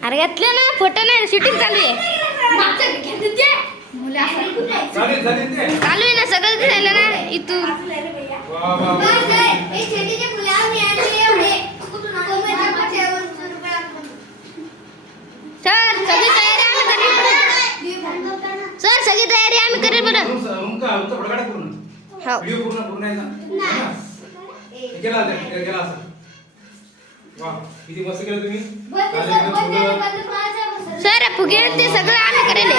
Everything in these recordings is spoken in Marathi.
अरे घेतलं ना फोटो नाही शूटिंग चालू आहे चालू आहे ना सगळं दिसायला ना इथून सर सगळी तयारी आम्ही करेल बरं किती मस्त केलं तुम्ही सर फुगे ते सगळं आम्ही करेल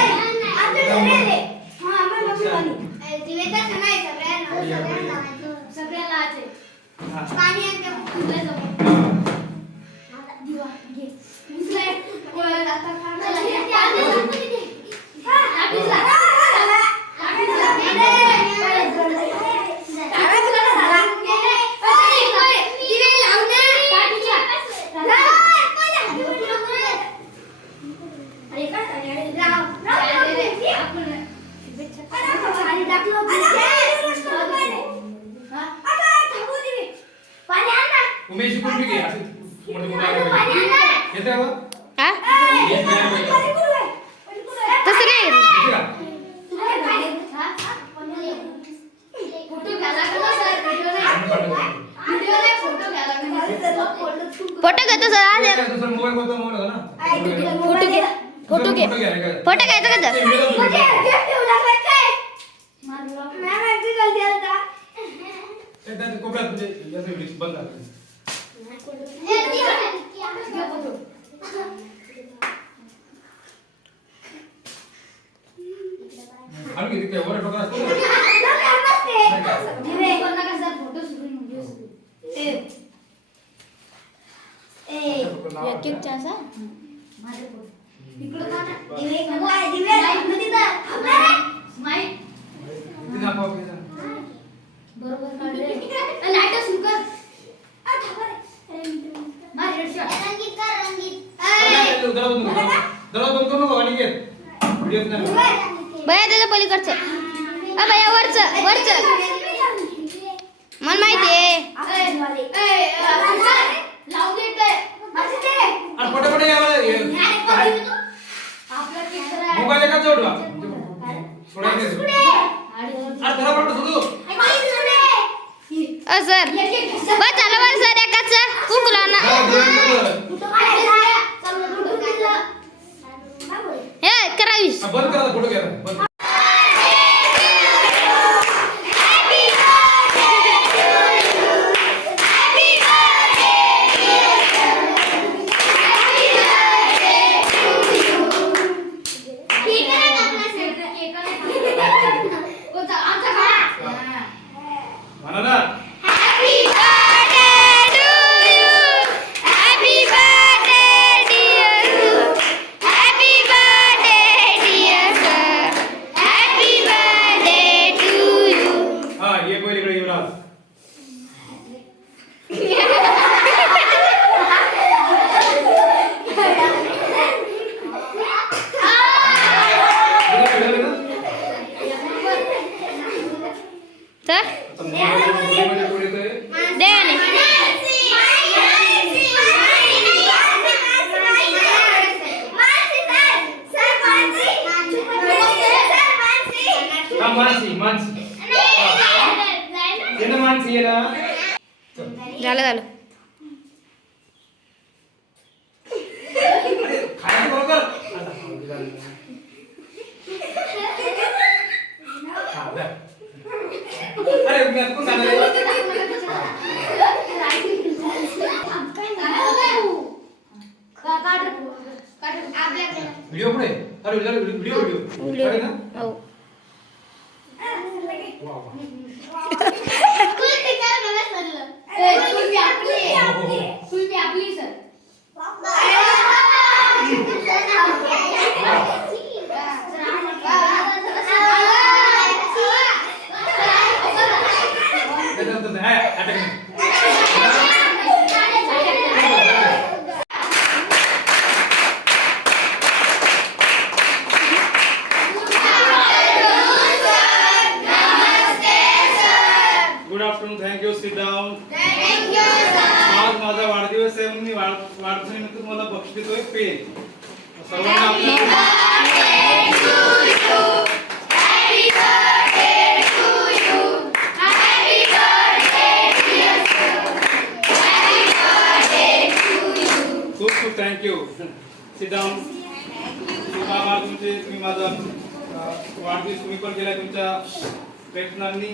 उमेश कुठे घे असे मोठे मोठे येते बघ तसं नाही फोटो घेतो सर आज मोबाईल फोटो ना फोटो घ्यायचा का कोपऱ्यात बंद आम्ही किती वर ठोका असतो एक चासा इकडे का ना बरोबर लाईट सुरू कर भया त्याच्या पलीकडचं भया वरचं मला माहिती आहे मोबाईल का जोडला सर बस झालं बरं सर एकाच कुंकला ना हे करावीस बंद करा फोटो घ्या झालं झालं व्हिडिओ पुढे अरे व्हिडिओ ना हो नाही अटक नाही. Good afternoon. Thank you. Sit down. आज माझा वाढदिवस आहे म्हणून मी वाढदिवसानिमित्त तुम्हाला बक्षीस देतोय पेन. सर्वांना खूप खूप थँक्यू. Sit down. आभार तुमचे. तुम्ही माझा वाढदिवस तुम्ही पण केलाय तुमच्या प्रयत्नांनी.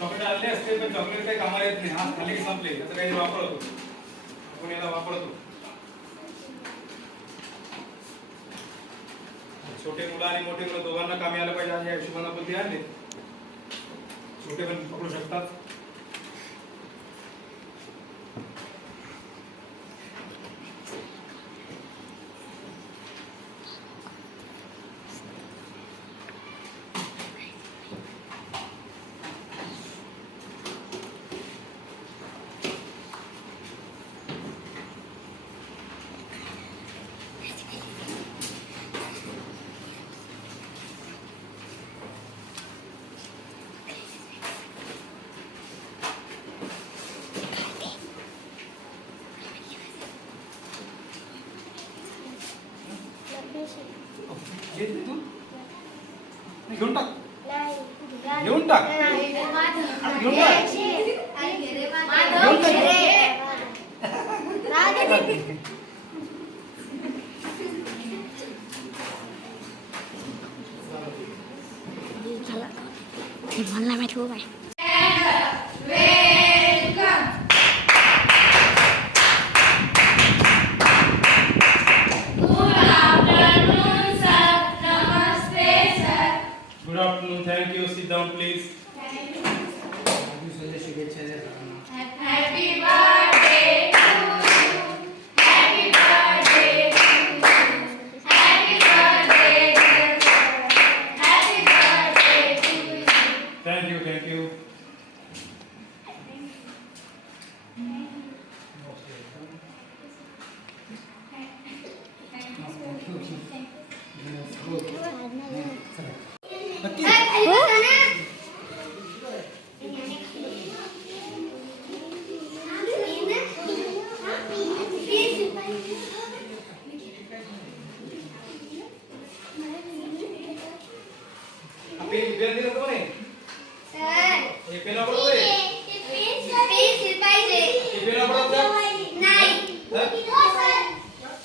चॉकलेट आणले असते पण चॉकलेट काही कामाला येत नाही. हा खाली संपले त्याचा काही वापरतो आपण याला वापरतो. छोटे मुलं आणि मोठे मुलं दोघांना कामी आलं पाहिजे या हिशोबाने आपण ते आणले. छोटे पण पकडू शकतात. तू घेऊन टाक. घेऊन टाक. घेऊन टाक. मला माहिती हो bye. Good afternoon. Thank you. Sit down, please. Happy birthday to you. Happy birthday to you. Happy birthday dear sir. Happy birthday to you. Thank you. Thank you. Pen दिलं का नाही? हे पेन वापरतोय? हे पेन वापरत का?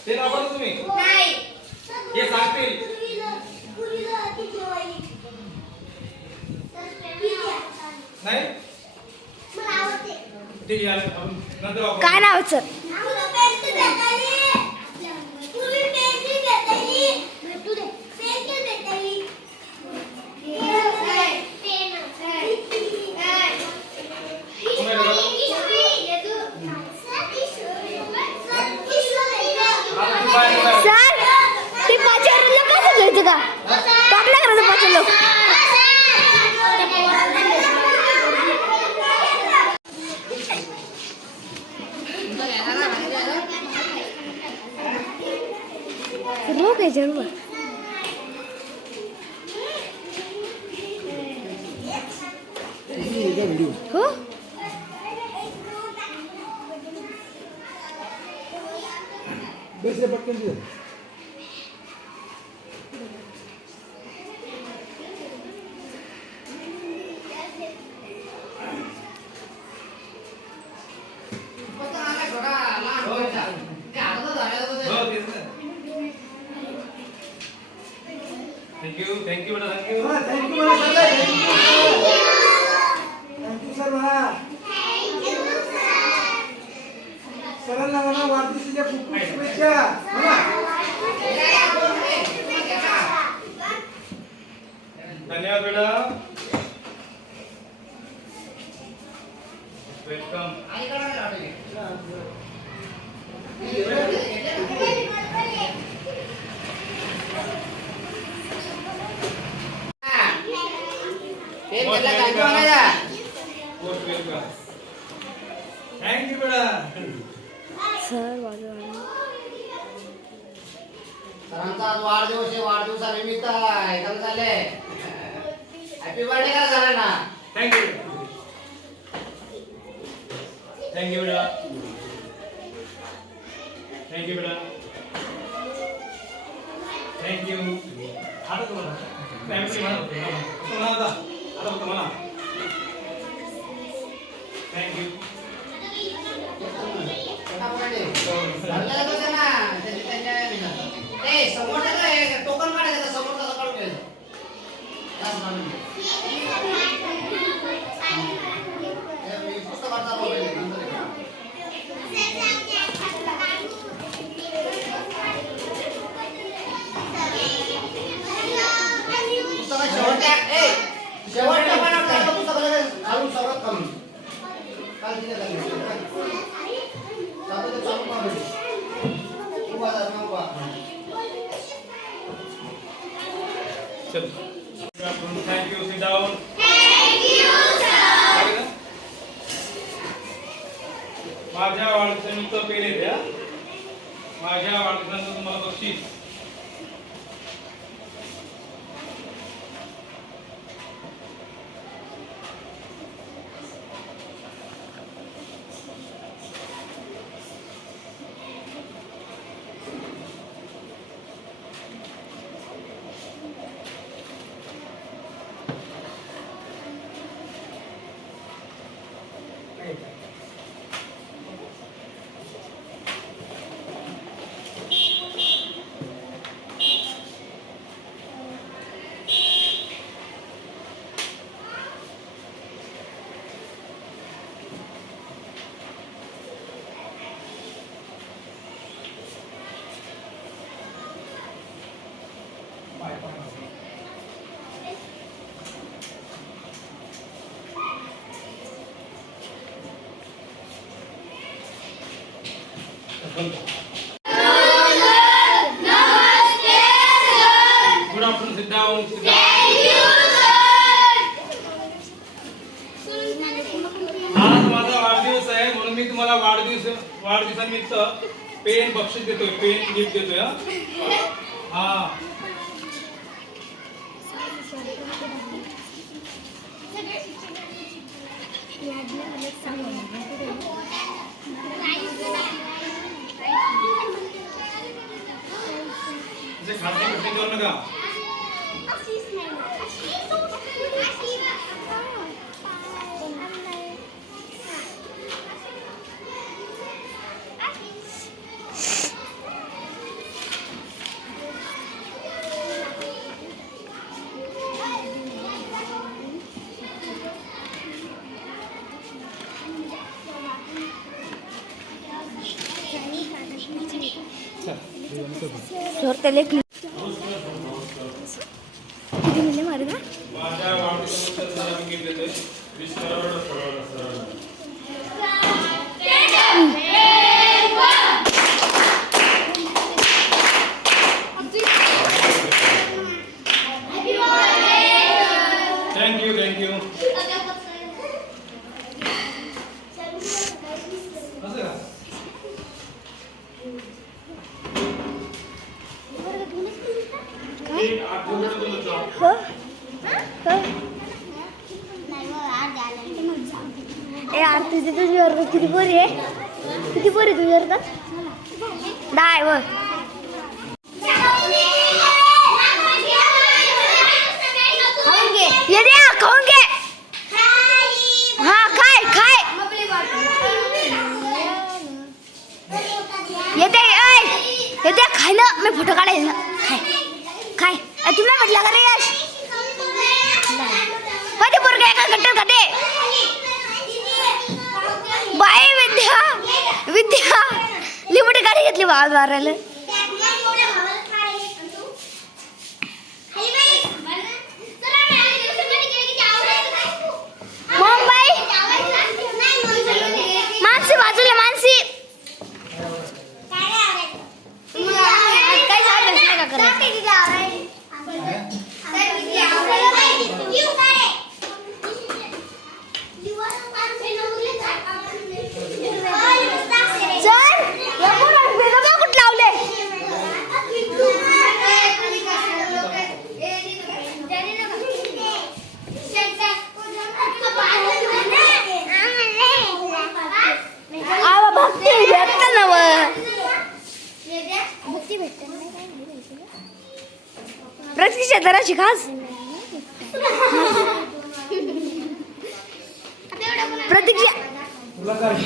पेन वापरत तुम्ही? हे सांगतील. नाही? ठीक आहे आपण नंतर वापरू. काय नावाचं? सर ते 5 लोक कसं घ्यायचं का? टाकलं करायचं 5 लोक. रोग आहे जरूर. हो Biasa pakai dia. Thank you बेटा, thank you. Thank you mana Thank you sir mana. Saralah mana warti saja buku baca. Mana? धन्यवाद बेटा. वेलकम. Most welcome. थँक्यू बेटा. सर बाजूला सरांचा आज वाढदिवस आहे. वाढदिवसानिमित्त एकदम झाले. हॅपी बर्थडे करा सरांना. थँक्यू. थँक्यू बेटा. थँक्यू बेटा. थँक्यू. आता तुम्हाला फॅमिली म्हणा आता फक्त म्हणा. थँक्यू. धरलेलं होतं ना समोरचा टोकन काढायचं समोरचा काढून घ्यायचं. पुस्तकाचा शेवटच्या शेवटच्या पानावर पुस्तकाला घालून सगळं कमी काल तिथे चालू मारून उभा झाला उभा. चल. थँक्यू. Sit down. माझ्या वाढदिवसानिमित्त पेन येते हा. माझ्या वाढदिवसानिमित्त तुम्हाला बक्षीस. Good afternoon. Sit down. Sit down. आज माझा वाढदिवस आहे म्हणून मी तुम्हाला वाढदिवसानिमित्त पेन बक्षीस देतोय. पेन गिफ्ट देतोय हा. खाते पिटे करू नका. सर त्याला किती मिनिट मारू का. माझ्या वाढदिवसानिमित्त तुम्हाला मी गिफ्ट देतोय. विश करा बरं सर्वांना. थँक्यू. थँक्यू. असं का. काय एक 8 दिवस तुमचा. हो हो. ए यार तुझे तुझ्या वर्ग किती पोरी आहे. किती पोरी आहे तुझ्या वर्गात. 10 वर. खाऊन घे. ये द्या खाऊन घे. हा खाय खाय. येते येते खाय ना. मी फोटो काढायला ना. खाय खाय. तुला म्हटलं का रे यश. मध्ये पोरगा एका गट्टर खाते. बाई विद्या विद्या लिंबूची गाडी घेतली बाबा मारायला. चला प्रतीक्षा जराशी खास प्रतीक्षा तुला काय